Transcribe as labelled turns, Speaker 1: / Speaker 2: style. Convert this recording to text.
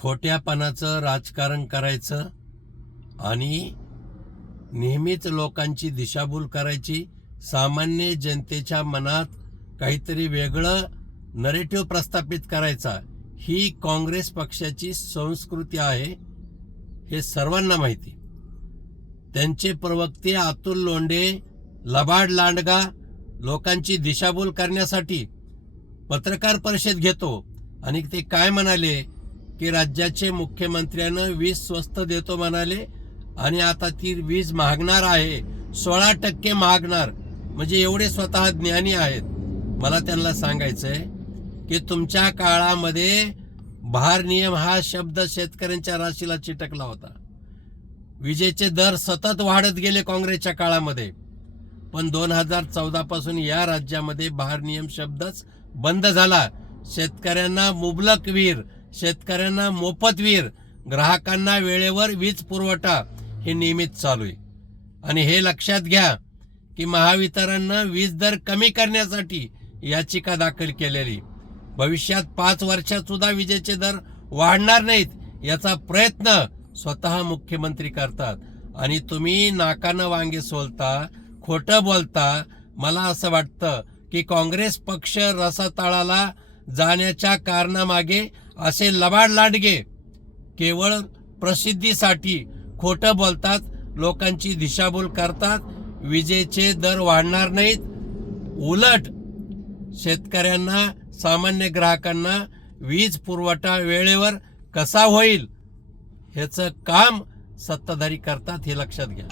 Speaker 1: खोट्यापणाचं राजकारण करायचं आणि नेहमीच लोकांची दिशाभूल करायची सामान्य जनतेच्या मनात काहीतरी वेगळं नरेटिव्ह प्रस्थापित करायचा ही काँग्रेस पक्षाची संस्कृती आहे हे सर्वांना माहिती. त्यांचे प्रवक्ते अतुल लोंढे लबाड लांडगा लोकांची दिशाभूल करण्यासाठी पत्रकार परिषद घेतो आणि ते काय म्हणाले? की राज्याचे मुख्यमंत्र्यानं वीज स्वस्त देतो म्हणाले. आणि आता ती वीज महागणार आहे. सोळा टक्के महागणार. म्हणजे एवढे स्वतः ज्ञानी आहेत. मला त्यांना सांगायचंय की तुमच्या काळामध्ये भार नियम हा शब्द शेतकऱ्यांच्या राशीला चिटकला होता. विजेचे दर सतत वाढत गेले काँग्रेसच्या काळामध्ये. पण दोन हजार चौदा पासून या राज्यामध्ये भार नियम शब्दच बंद झाला. शेतकऱ्यांना मुबलक वीर शेतकऱ्यांना मोफत वीर ग्राहकांना वेळेवर वीज पुरवठा हे नियमित चालू आहे. आणि हे लक्षात घ्या की महावितरणनं वीज दर कमी करण्यासाठी याचिका दाखल केलेली. भविष्यात पाच वर्षात सुद्धा विजेचे दर वाढणार नाहीत याचा प्रयत्न स्वतः मुख्यमंत्री करतात. आणि तुम्ही नाकानं वांगे सोलता खोटं बोलता मला असं वाटतं की काँग्रेस पक्ष रसातळाला जाण्याच्या कारणामागे असे लबाड लाडगे. केवळ प्रसिद्धीसाठी खोटं बोलतात लोकांची दिशाभूल करतात विजेचे दर वाढणार नाहीत. उलट शेतकऱ्यांना सामान्य ग्राहकांना वीज पुरवठा वेळेवर कसा होईल? ह्याचं काम सत्ताधारी करतात हे लक्षात घ्या.